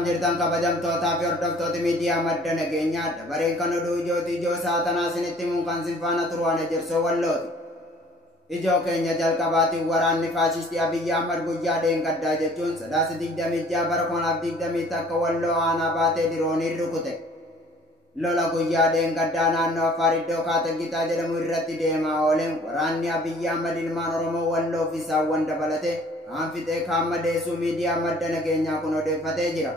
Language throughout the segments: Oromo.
Akkam jirtan kabajamtootaa fi hordoftoota miidiyaa madda nageenyaa dabareen kan oduu ijoo saatanaa isinitti himuun kan sinfaana turuun ejersoo wallooti. Ijoo keenya jalqabaatiin waraanni faashistii Abiyyi Ahmad guyyaa dheengaddaa jechuun sadaasa 26 bara 2020 akka walloo aanaa baatee dirooniin rukute. Lola guyyaa dheengaddaa naannoo Affaar iddoo Kaatagitaa jedhamu irratti deemaa ooleen waraanni Abiyyi Ahmad ilmaan Oromoo walloo fi saawwan dabalate kan fixee kaan madeessuu miidiyaa madda nageenyaa kun odeeffatee jira.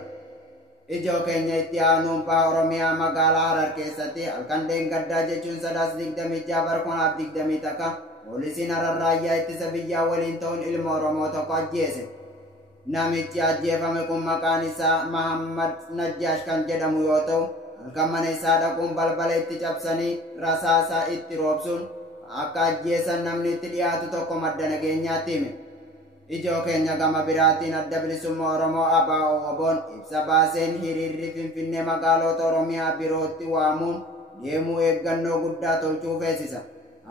Ijoo keenya itti aanuun baha Oromiyaa magaalaa Harar keessatti halkan dheengaddaa jechuun sadaasa 26 bara 2020 takka poolisiin Harar raayyaa ittisa biyyaa waliin ta'uun ilma Oromoo tokko ajjeese. Namichi ajjeefame kun maqaan isaa Mahammad Najjaash kan jedhamu yoo ta'u halkan mana isaa dhaquun balbala itti cabsanii rasaasaa itti roobsuun akka ajjeesan namni itti dhiyaatu tokko madda nageenyaatti hime. Ijoo keenya gama biraatiin adda bilisummaa Oromoo ABO'n ibsa baaseen hiriirri Finfinnee magaalota Oromiyaa birootti waamuun deemuu eeggannoo guddaa tolchuu feesisa.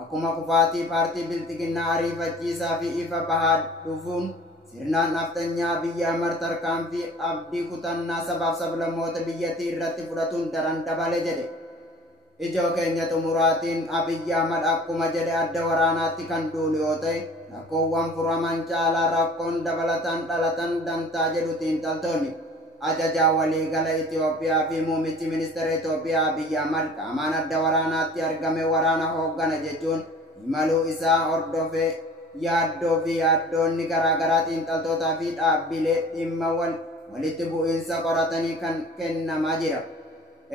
Akkuma kufaatii paartii Bilxiginnaa ariifachiisaa fi ifa bahaa dhufuun sirnaan naftanyaa Abiyyi Ahmad tarkaanfii abdii kutannaa sabaaf sablammoota biyyattii irratti fudhatuun daran dabale jedhe. Ijoo keenya xumuraatiin Abiyyi Ahmad akkuma jedhe adda waraanaatti kan duulu yoo ta'e rakkoowwan furaman caalaa rakkoon dabalataan dhalatan dantaa jedhu xiinxaltoonni. Ajajaa waliigala Itoophiyaa fi muummichi ministeera Itoophiyaa Abiyyi Ahmad qaamaan adda waraanaatti argame waraana hooggana jechuun imaluu isaa hordofee yaaddoo fi yaaddoonni garaagaraa xiinxaltootaa fi dhaabbilee dhimma walitti bu'iinsa qoratanii kan kennamaa jira.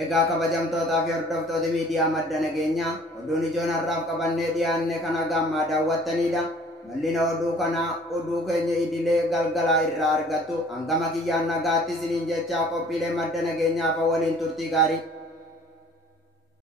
Egaa kabajamtootaa fi hordoftoota miidiyaa madda nageenyaa oduun ijoon har'aaf qabannee dhiyaanne kana gammaa daawwattanidha. Mallina oduu kanaa oduu keenya idilee galgalaa irraa argattu hangama kiyyaan nagaatti isiniin jechaa qophiilee madda nageenyaaf waliin turtii gaarii.